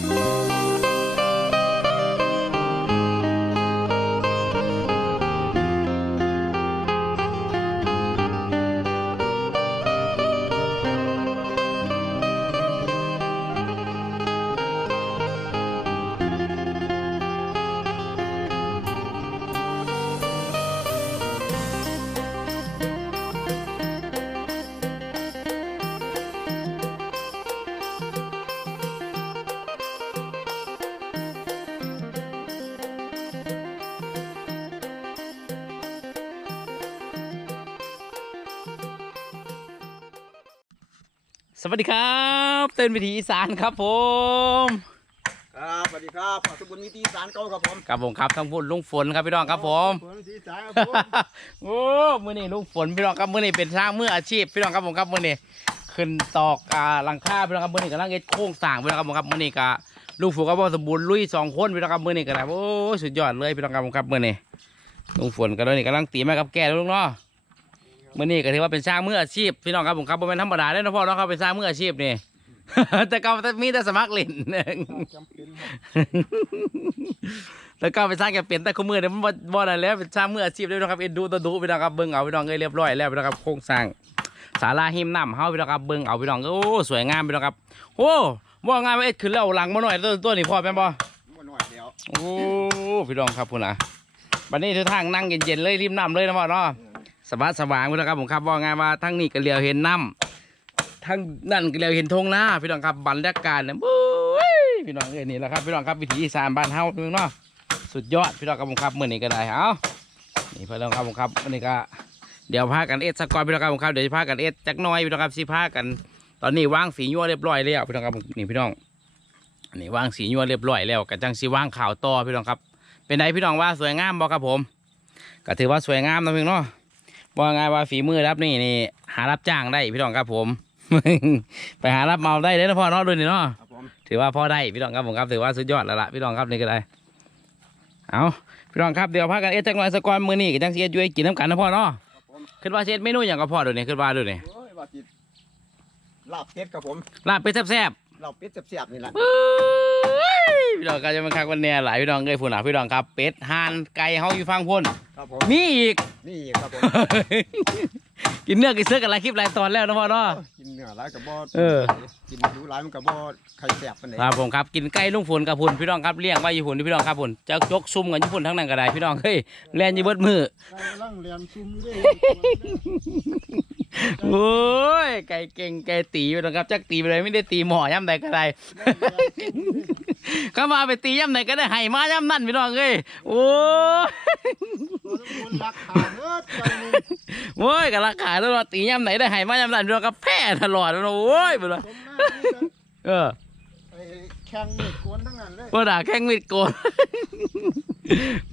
Música สวัสดีครับเต้นวิถีอีสานครับผมครับสวัสดีครับขอสมบุญวิธีสารเก่าครับผมกับผมครับทั้งพูดลุงฝนครับพี่น้องครับผมสมบุญวิธีสารครับผมโอ้มื่อนี้ลุงฝนพี่น้องครับมื่อนี้เป็นช่างมืออาชีพพี่น้องครับผมครับมื่อนี้ขึ้นตอกอ่าหลังคาพี่น้องครับมื่อนี้กำลังเอ็ดโค้งสร้างพี่น้องครับผมครับมื่อนี้ก็ลุงฝนกับพ่อสมบูรณ์ลุยสองคนพี่น้องครับมื่อนี้ก็ได้โอ้สุดยอดเลยพี่น้องครับผมครับมื่อนี้ลุงฝนก็เลยนี่กำลังตีแม่กับแก่ลุงเนาะ มื่อนี้ก็ถือว่าเป็นช่างมืออาชีพพี่น้องครับผมครับบ่เป็นธรรมดาเลยนะพ่อเนาะครับเป็นช่างมืออาชีพนี่ แต่ก็มีแต่สมัครเล่นจำเป็นครับแล้วก็ไปสร้างแกเปลี่ยนแต่คู่มือเนี่ยมันบ่บ่ได้แล้วเป็นสร้างมืออาชีพเลยนะครับเอ็นดูตัวดูไปนะครับเบิ่งเอาไปน้องเอ้ยเรียบร้อยแล้วไปนะครับโครงสร้างศาลาหิมน้ำเฮาไปนะครับเบิ่งเอาไปน้องโอ้สวยงามไปนะครับโอ้ว่างามว่าเอ็ดขึ้นแล้วเอาหลังมาหน่อยตัวตัวนี้พอแม่นบ่บ่น้อยแล้วโอ้พี่น้องครับพุ่นน่ะบัดนี้ทุกทางนั่งเย็นๆเลยริมน้ำเลยนะพ่อเนาะ สบายสว่างไปนะครับผมครับว่างามว่าทั้งนี้ก็เลียวเห็นน้ำทั้งนั่นก็เลียวเห็นทงหน้าพี่น้องครับบรรยากาศเนี่ยโอ้ยพี่น้องเอ้ยนี่แหละครับพี่น้องครับวิถีอีสานบ้านเฮาพี่น้องเนาะสุดยอดพี่น้องครับผมครับเมื่อนี้ก็ได้เอานี่พี่น้องครับผมครับมื่อนี้ก็เดี๋ยวพากันเอ็ดสักก่อนพี่น้องครับผมครับเดี๋ยวจะพากันเอ็ดจักน้อยพี่น้องครับสิพากัน ตอนนี้ว่างสีญัวเรียบร้อยแล้วพี่น้องครับผมนี่พี่น้องนนี้วางสีญัวเรียบร้อยแล้วก็จังสีว่างข่าวต่อพี่น้องครับ เป็นไงพี่น้องว่าสวยงามบ่ครับผมก็ถือว่าสวยงามนะพี่น้อง ว่าไงว่าฝีมือรับนี่นี่หารับจ้างได้พี่น้องครับผม ไปหารับเมาได้เลยนะพ่อเนาะดูนี่เนาะครับผมถือว่าพอได้พี่น้องครับผมครับถือว่าสุดยอดแล้วล่ะพี่น้องครับนี่ก็ได้ เอาพี่น้องครับเดี๋ยวพากันเอ็ดจังหน่อยสกอนมือนี่ก็จังเสียด้วยกินน้ำกันนะพ่อเนาะครับผมคิดว่าเช็ดเมนูอย่างก็พ่อเดูนี่คิดว่าเดูนี่โอ้ยว่าจิลาบเป็ดครับผมลาบเป็ดแซ่บ ลาบเป็ดแซ่บๆนี่แหละๆเอ้ยพี่น้องก็จะมาคักวันเนี้ยหลายพี่น้องเอ้ยพูดหนาพี่น้องครับ เป็ดห่านไก่เฮาอยู่ฟังพุ่นครับผมมีอีก นี่ครับผมกินเนื้อกินเสื้อกันหลายคลิปหลายตอนแล้วนะพ่อเนาะ กินเนื้อหลายกับบ่เออ กินดูหลายมันกับบ่ไข่แซ่บปานใดครับผมครับกินไก่ลุงฝนกับพุ่นพี่น้องครับเลี้ยงไว้อยู่พุ่นพี่น้องครับพุ่นจะยกซุ่มกันอยู่พุ่นทั้งนั้นก็ได้พี่น้องเฮ้ยแล่นอยู่เบิดมือกำลังเรียนซุ่มอยู่เด้ โอ้ย ไก่เก่งไก่ตีไปนะครับ จักตีไปเลยไม่ได้ตีหมอย่ำใดก็ได้ก็มาไปตีย่ำไหนก็ได้ให้มาย่ำนั่นพี่น้องเอ้ยโอ้ยรักขาเนื้อใจนี่โอ้ยกะราคาตลอดตีย่ำไหนได้ให้มาย่ำนั่นพี่น้องก็แพ้ตลอดเลยโอ้ยพี่น้องสมหน้าที่จะเออไอ้แข่งนี่กวนทั้งนั้นเลยว่าด่าแข้งมิดโกน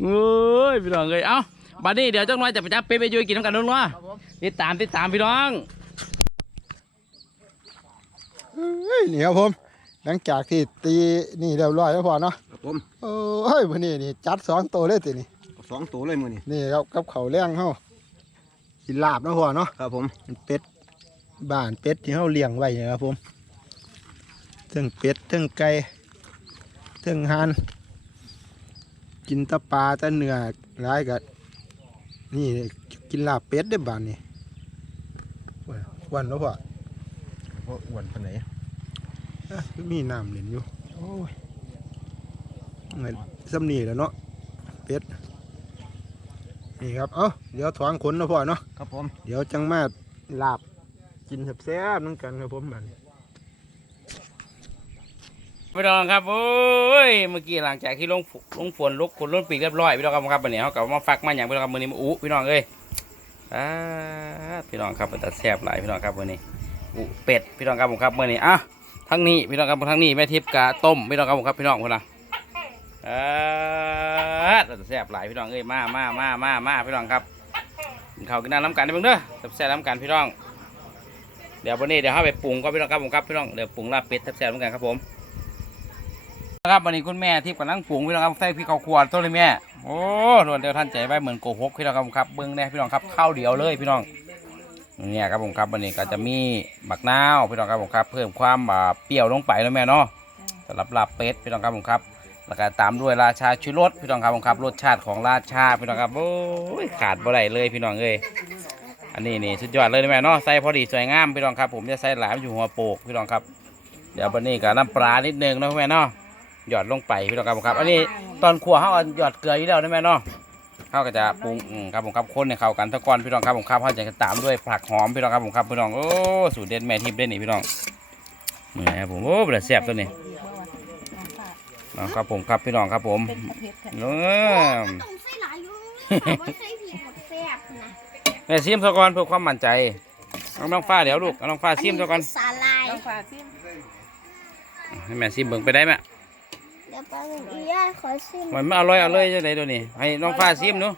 โอ้ยพี่น้องเอ้ยเอ้า บัดนี้เดี๋ยวจังน้อยจะไปจับเป็ดไปอยุ่ยกินน้ำกันนุ่นวะครับผมติดตามติดตามพี่น้องเฮ้ยนี่ครับผม หลังจากที่ตีนี่เรียบร้อยแล้วพอเนาะครับผมโอ้ยวันนี้นี่จัดสองตัวเลยตินี่สองตัวเลยมือนี่นี่ครับกับเขาวแรงเฮากินลาบเนาะพ่อเนาะครับผมเป็นเป็ดบ้านเป็ดที่เฮาเลี้ยงไว้เนี่ยครับผมเทั้งเป็ดเทั้งไก่เทั้งห่านกินแตะปลาแตะเนื้อหลายกั นี่กินลาบเป็ดได้อบ้านนี่โอ้ยวันแล้วพ่อเพราะอ้วนปานไหนอะมีน้ำเล่นอยู่โอ้ยเงินสำนีแหล้วเนาะเป็ดนี่ครับ เอ้า เดี๋ยวถวางขนเนาะพ่อเนาะ ครับผม เดี๋ยวจังมาลาบกินแซ่บๆนั่นกันครับผมบัดนี้ พี่น้องครับโอ้ยเมื่อกี้หลังจากที่ลงลงฝนลุกฝนล้นปีกเรียบร้อยพี่น้องครับครับวันนี้เขากลับมาฟักมาอย่างพี่น้องครับวันนี้มาอู้พี่น้องเอ้ยอ่าพี่น้องครับมันจะแซ่บหลายพี่น้องครับวันนี้อู้เป็ดพี่น้องครับผมครับมื่อนี้อะทั้งนี้พี่น้องครับทั้งนี้แม่ทิพย์กะต้มพี่น้องครับผมครับพี่น้องคนละอ่าเราจะแซ่บหลายพี่น้องเอ้ยมามามามามาพี่น้องครับกินข้าวกินน้ำน้ำกันได้เบ้างเด้อแซ่บน้ำกันพี่น้องเดี๋ยววันนี้เดี๋ยวเข้าไปปรุงก็พี่น้องครับผมครับพี่น้องเดี๋ยวปรุงลาบเป็ดแซ่บๆน้ำกันครับผม ครับวันนี้คุณแม่ที่กำลังปรุงพี่น้องครับใส่พริกข้าวคั่วต้นเลยแม่โอ้รวนเดียวท่านใจไว้เหมือนโกหกพี่น้องครับครับเบิ้งแน่พี่น้องครับข้าวเดียวเลยพี่น้องเนี่ยครับผมครับวันนี้ก็จะมีหมักนาวพี่น้องครับผมครับ เพิ่มความเปรี้ยวลงไปแล้วแม่เนาะสำหรับลาบเป็ดพี่น้องครับผมครับแล้วก็ตามด้วยราชาชุรสพี่น้องครับผมครับรสชาติของราชาพี่น้องครับโอ้ยขาดบ่ได้เลยพี่น้องเอ้ยอันนี้นี่สุดยอดเลยนะแม่เนาะใส่พอดีสวยงามพี่น้องครับ ผมจะใส่หลามอยู่หัวโปกพี่น้องครับ เดี๋ยววันนี้กับน้ำปลานิดนึงนะแม่เนาะ หยอดลงไปพี่น้องครับผมครับ อันนี้ตอนขัวเขาเอาหยอดเกลืออยู่แล้วนะแม่เนาะเขาก็จะปรุงอืมครับผมครับคนให้เข้ากันตะกอนพี่น้องครับผมครับเขาจะตามด้วยผักหอมพี่น้องครับผมครับพี่น้องโอ้สูตรเด็ดแม่ทิพย์เด่นนี่พี่น้องเหมือนครับผมโอ้เปลือกแซ่บตัวนี้นะครับผมครับพี่น้องครับผมเป็นประเภทค่ะเออต้องใส่หลายอยู่แต่ว่าใส่ผิดหมดแซ่บนะแม่ซิมซะก่อนเพื่อความมั่นใจเอาน้องฟ้าเดี๋ยวลูกเอาน้องฟ้าซิมซะก่อนสาลายต้องฝากซิมให้แม่ซิมเบิ่งไปได้ไหม เดี๋ยวไปอีย่าขอชิมมันไม่อร่อยอร่อยจังไดตัวนี้ ให้น้องฟ้าซิมดู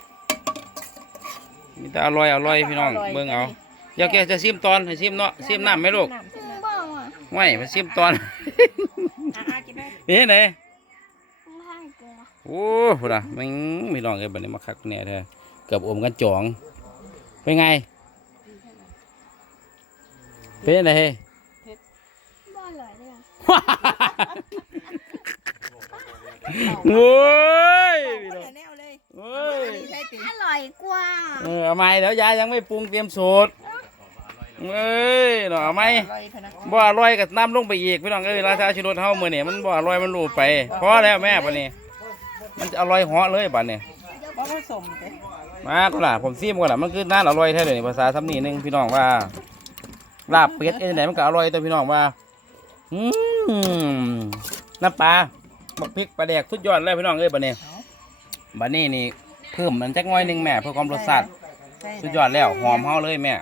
มีแต่อร่อยอร่อยพี่น้องเบิ่งเอาเดี๋ยวแกจะซิมตอนให้ซิมเนาะซิมน้ำไหมลูกน้ำซิมมึงน้ำบอกอะไม่มาซิมตอนอะอะกินได้นี่ไหนมึงให้กูละโอ้พุ่นอะมึงมีน้องเอ้ยบัดนี้มาคักแน่แท้เกือบอมกันจองเป็นไงเป็นไงเฮ้ยบ่อร่อยเลยอะ โอ้ยคนละแนวเลยโอ้ยนี่ใช่ติอร่อยกว่าเออเอาไหมเดี๋ยวยายยังไม่ปรุงเตรียมสูตรเอ้ยเนาะเอาไหมอร่อยพะนะบ่อร่อยกับน้ำลงไปอีกพี่น้องเอ้ยราชาชิโรเฮามื้อนี่มันบ่อร่อยมันรูปไปพอแล้วแม่บัดนี้มันจะอร่อยเหาะเลยบัดนี้เพราะผสมเด้มาก็ล่ะผมซิมก่อนล่ะมันคือน่าอร่อยแท้เดี๋ยวนี้ภาษาสำนีหนึงพี่น้องว่าลาบเป็ดเอ้ยไหนมันก็อร่อยตัวพี่น้องว่าอืมน้ำปลา บักพริกปลาแดกสุดยอดเลยพี่น้องเอ้ยบัดนี้บัดนี้นี่เพิ่มมันจักหน่อยหนึงแม่เพื่อความรสชาติใช่สุดยอดแล้วหอมเฮาเลยแม่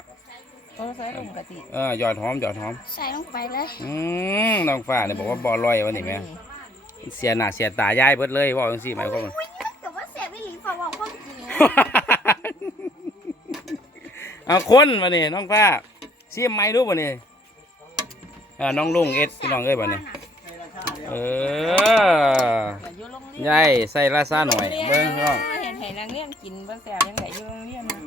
เออใส่ลงกะทิเออหยอดหอมหยอดหอมใส่ลงไปเลยอืมน้องฟ้าเนี่ยบอกว่าบ่อร่อยวันนี้แม่เสียหน้าเสียตายายเบิดเลยว่าจังซี่หมายความว่า แต่ว่าแซ่บไม่หลีฝากบอกความจริงเอาคนมานี่น้องฟ้าเสียมไม้ดูบ่นี่เออน้องลุงเอ็ดพี่น้องเอ้ยบ่นี่ เอออย่าอยู่โรงเรียนยายใส่ลาซาหน่อย เบิ่งพี่น้องเห็นให้นักเรียนกินบ่แซ่บยังไงอยู่โรงเรียนนะ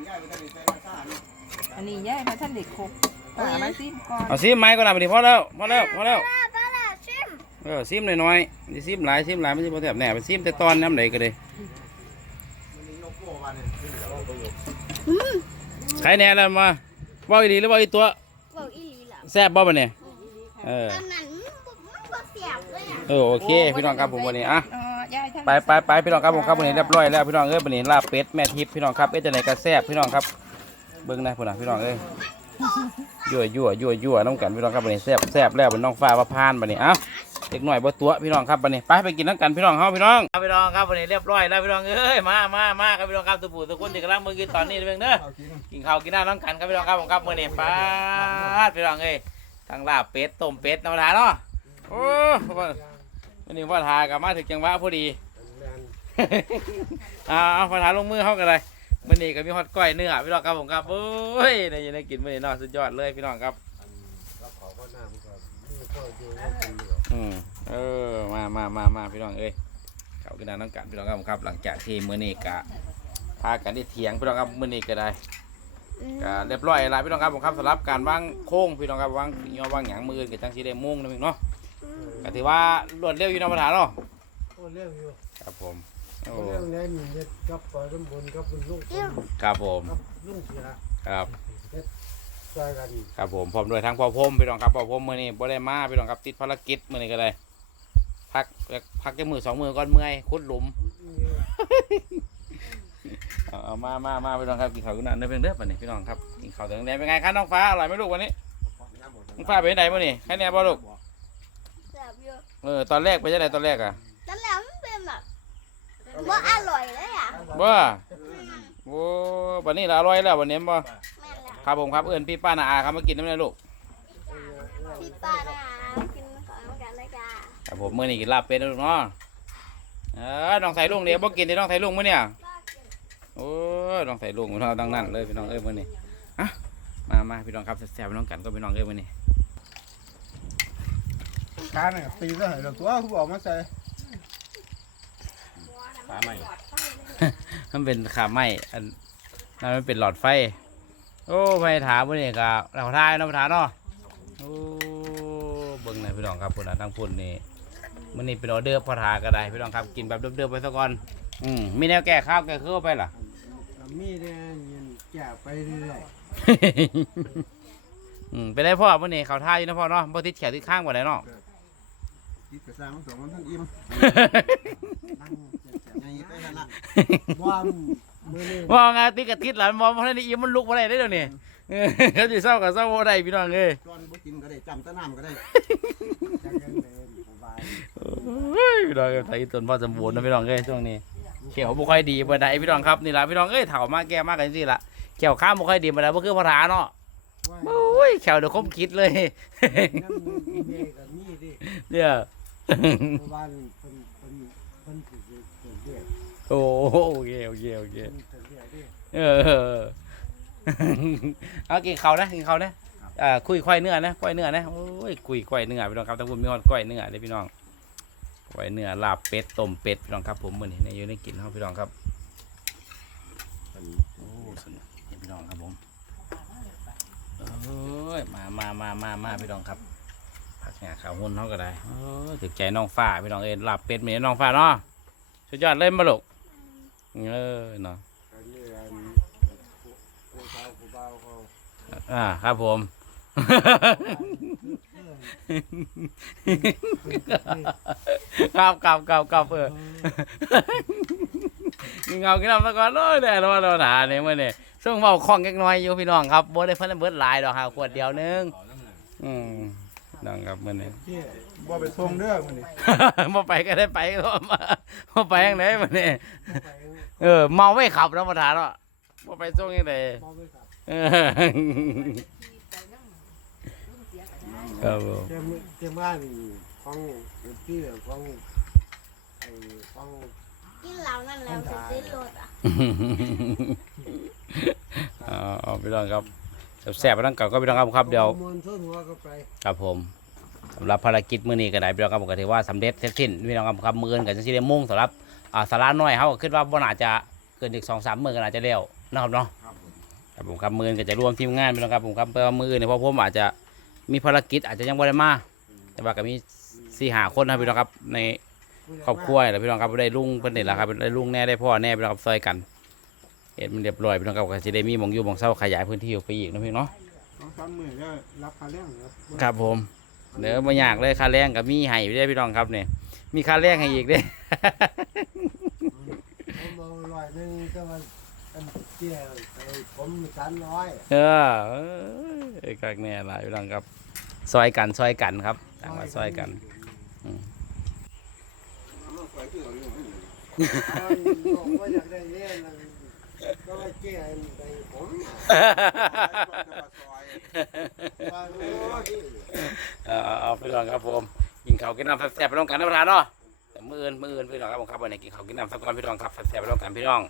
อันนี้ยายพระท่านเด็กครบป่ามาซิมก่อนเอาซิมไม้ก่อนนะบัดนี้พอแล้วพอแล้วพอแล้วป้าป้าล่ะชิมเออซิมน้อยๆอย่าซิมหลายซิมหลายมันสิบ่แซ่บแน่ไปซิมแต่ตอนน้ำใดก็ได้ใครแน่แล้วมาบ่อีหลีหรือบ่อีตัวบอกอีหลีล่ะแซ่บบ่บัดนี้เออ เลยอะเออโอเคพี่น้องครับผมวันนี้อะอ๋อยายท่านไปไปไปพี่น้องครับผมครับวันนี้เรียบร้อยแล้วพี่น้องเอ้ยวันนี้ลาบเป็ดแม่ทิพย์พี่น้องครับเอ๊ะจะไหนกระแซบพี่น้องครับเบิ้งนะพี่น้องพี่น้องเอ้ยยั่วยั่วยั่วยั่วน้ำกันพี่น้องครับวันนี้แซบแซบแล้วเป็นน้องฟ้าว่าพานวันนี้เอ้าเด็กหน่อยบ่ตัวพี่น้องครับวันนี้ไปไปกินน้ำกันพี่น้องเฮาพี่น้องพี่น้องครับวันนี้เรียบร้อยแล้วพี่น้องเอ้ยมามามาครับพี่น้องครับตุปู่ตุกคนที่กำลังมือกินตอนนี้เพียงเด้อกินข้าวกินน้ำน้ำกันครับพี่น้องครับผมครับมื้อนี้ป้าดพี่น้องเอ้ยทั้งลาบเป็ดต้มเป็ดธรรมดาเนาะโอ้ วันนี้ว่าทากับมาถึงจังหวะพอดีเอาเอาพอทาลงมือเข้ากันเลยมื้อนี้ก็มีฮอตก้อยเนื้อพี่น้องครับผมครับโอ้ยได้ยินได้กินมื้อนี้เนาะสุดยอดเลยพี่น้องครับอืมเออมามามามาพี่น้องเอ้ยเขากินน้ำกันพี่น้องครับผมครับ หลังจากที่มื้อนี้กะพากันได้เถียงพี่น้องครับมื้อนี้ก็ได้ก็เรียบร้อยแล้วพี่น้องครับผมครับสำหรับการวางโค้งพี่น้องครับวางยอวางหยังมืออื่นกับจังสีได้มุ่งนะพี่เนาะ ก็ถือว่ารวดเร็วอยู่เนาะประธานเนาะโอ้เรื่องอยู่ครับผมโอ้เรื่องนี้มีเฮ็ดกับปล่อยตำบลกับลุงครับผมกับลุงเสียครับช่วยกันครับผมพร้อมด้วยทั้งพ่อพรมพี่น้องครับพ่อพรมมื้อนี้บ่ได้มาพี่น้องครับติดภารกิจมื้อนี้ก็เลยพักพักจักมือสองมือก่อนเมื่อยขุดหลุม เอาเอามามามาพี่น้องครับกินข้าวกันหน่อยเด้อเพียงเด้อบัดนี้พี่น้องครับกินข้าวถึงแดงเป็นไงครับน้องฟ้าอร่อยไหมลูกวันนี้น้องฟ้าเป็นไงมื้อนี้ใครแน่บ่ลูกแซ่บอยู่ เออตอนแรกไปจังไดตอนแรกอะตอนแรกมันเป็นแบบว่าอร่อยเลยอะบ่โอ้บัดนี้ละอร่อยแล้วบัดนี้บ่แม่นละครับผมครับเอิ้นพี่ป้าน้าอาครับมากินน้ำในลูกพี่ป้านะกินของกันเลยจ้าครับผมมื้อนี้กินลาบเป็ดนะลูกเนาะเออน้องใส่ลุงเดี๋ยวบ่กินเดี๋ยวน้องใส่ลุงมื้อเนี่ยโอ้ยน้องใส่ลุงพี่น้องตั้งนั่นเลยพี่น้องเอ้ยมื้อนี้อะมามาพี่น้องครับแซ่บๆพี่น้องกันก็พี่น้องเอ้ยมื้อนี้ การน่ะตีซะให้เราตัวเขาบอกมาใส่ขาใหม่มันเป็นขาไหม้อันนั่นมันเป็นหลอดไฟ โอ้ไปถามมื้อนี้ก็เราทายเนาะประธานเนาะโอ้เบิ่งหน่อยพี่น้องครับพุ่นน่ะทั้งพุ่นนี่มื้อนี้เป็นออเดอร์พอทาก็ได้พี่น้องครับกินแบบเดิมๆไปซะก่อนอืมมีแนวแก้ข้าวแก้เครื่องไปล่ะก็มีแต่ยินแก่ไปเรื่อยอืมไปได้พ่อมื้อนี้เขาท่าอยู่นะพ่อเนาะบ่ติดแขนติดข้างบ่ได้เนาะ คิดกระซังมันสองมันทั้งอิ่มนั่งแก่ยังอีกไปนั่นละๆว่ามือนี้ว่าไงติดกระติดหลานมองบ่ได้อีมันลุกบ่ได้เด้อเดี๋ยวนี้เออเขาสิเศร้าก็เศร้าบ่ได้พี่น้องเอ้ยก้อนบ่กินก็ได้จำแตะน้ำก็ได้ จังยังเลยสบายเฮ้ยพี่น้องเอ้ยไทยต้นพ่อสมบูรณ์นะพี่น้องเอ้ยช่วงนี้เขียวบ่ค่อยดีบ่ได้พี่น้องครับนี่ล่ะพี่น้องเอ้ยเฒ่ามาแก่มากกันจังซี่ล่ะเขียวข้ามบ่ค่อยดีบ่ได้บ่คือพระราเนาะว่าโอ้ยแขวเดี๋ยวคมคิดเลย นั่งมีเมฆกับมีดิเนี่ย เพราะว่าเพิ่นเพิ่นเพิ่นสิเกิดเรื่องโอ้โอเคโอเคโอเคเพิ่นเกิดเรื่องดิเออ เอากินเขาวนะกินเขาวนะอ่าคุยควายเนื้อนะควายเนื้อนะโอ้ยคุยควายเนื้อพี่น้องครับทั้งคุณมีฮอดควายเนื้อเลยพี่น้องควายเนื้อลาบเป็ดต้มเป็ดพี่น้องครับ ผมมื้อนี้ในอยู่ในกินเฮาพี่น้องครับโอ้สุดยอดนี่พี่น้องครับผมเอ้ยมามามามามาพี่น้องครับ ผักหญ้าขาวหุ่นเฮาก็ได้ถึกใจน้องฟ้าพี่น้องเอ้ยลาบเป็ดมื้อนี้น้องฟ้าเนาะสุดยอดเลยมาลูกเออเนาะอ่าครับผมครับครับครับครับเออกินเงากินน้ำตะกอนเลยแน่นอนเราหนาเนี่ยมื่อนี่ซึ่งเบาคล่องแค่น้อยอยู่พี่น้องครับบ่ได้เพิ่นเบิดหลายดอกครับขวดเดียวนึงอืม น้องครับมื่อนี้ที่บ่ไปส่งเด้อมื้อนี้บ่ไปก็ได้ไปก็มาบ่ไปยังไงมื่อนี้ไปเออเมาไม่ขับนะประธานเนาะบ่ไปส่งยังไงมองไปครับเออครับผมเตรียมเตรียมบ้านของที่ของไอ้ของกินเหล้านั่นแล้วจะติดรถอะ เอาเอาพี่น้องครับ แสบๆไปทั้งเก่าก็พี่น้องครับครับเดี๋ยวมวนส้นหัวก็ไปครับผมสำหรับภารกิจมื้อนี้ก็ได้พี่น้องครับผมก็ถือว่าสำเร็จเสร็จสิ้นพี่น้องครับครับมื้ออื่นก็จะสิได้มุ่งสำหรับอ่าสาระน้อยเฮาก็คิดว่าบ่น่าจะเกินอีก2-3มื้อก็น่าจะแล้วนะครับเนาะครับผมครับมื้ออื่นก็จะรวมทีมงานพี่น้องครับผมครับเพราะว่ามื้ออื่นเนี่ยเพราะผมอาจจะมีภารกิจอาจจะยังบ่ได้มาแต่ว่าก็มี4-5คนนะพี่น้องครับในครอบครัวแหละพี่น้องครับได้ลุงเพิ่นนี่แหละครับได้ลุงแน่ได้พ่อแน่พี่น้องครับซอยกัน เฮ็ดมันเรียบร้อยพี่น้องครับก็สิได้มีหมองอยู่หมองเศร้าขยายพื้นที่ออกไปอีกเนาะพี่เนาะสองสามหมื่นก็รับค่าแรงครับครับผมเดี๋ยวบ่ยากเลยค่าแรงก็มีให้อยู่เด้อพี่น้องครับนี่มีค่าแรงให้อีกเด้ ผมเอาร้อยหนึงก็มาอันเกี่ยวไปผมสามร้อยเออเอ้ยคักแน่หลายพี่น้องครับ ซอยกันซอยกันครับต่างว่าซอยกันมันสวยคือเอาอยู่นี่เอาบอกว่าอยากได้เนี่ยนะ ก็มาเกี่ยวไปผมจะมาซอยว่าโอ้ยเอาเอาเอาพี่น้องครับผมกินข้าวกินน้ำแซ่บๆไปลองกันนะประธานเนาะแต่มื้ออื่นมื้ออื่นพี่น้องครับผมครับวันนี้กินข้าวกินน้ำสักก้อนพี่น้องครับแซ่บๆไปลองกันพี่น้อง